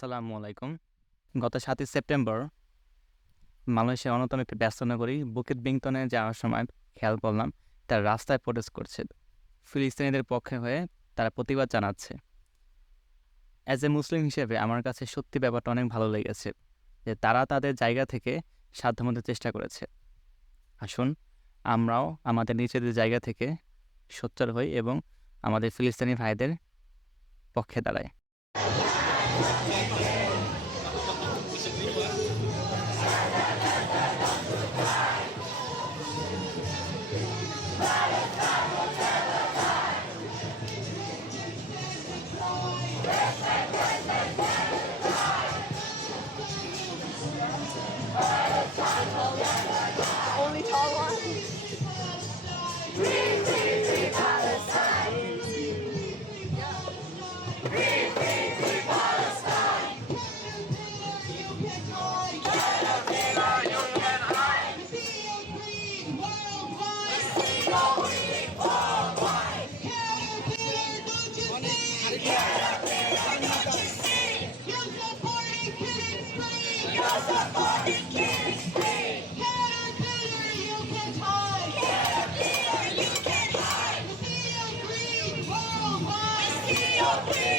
আসসালামু আলাইকুম। গত ৭ই সেপ্টেম্বর মালয়েশিয়ার অন্যতম একটি ব্যস্ত নগরী বুকিত বিংটনে যাওয়ার সময় খেয়াল করলাম তারা রাস্তায় প্রোটেস্ট করছে। ফিলিস্তিনিদের পক্ষে হয়ে তারা প্রতিবাদ জানাচ্ছে। অ্যাজ এ মুসলিম হিসেবে আমার কাছে সত্যি ব্যাপারটা অনেক ভালো লেগেছে যে তারা তাদের জায়গা থেকে সাধ্যমতো চেষ্টা করেছে। আসুন আমরাও আমাদের নিজেদের জায়গা থেকে সোচ্চার হই এবং আমাদের ফিলিস্তিনি ভাইদের পক্ষে দাঁড়াই। Only tall one. Worldwide.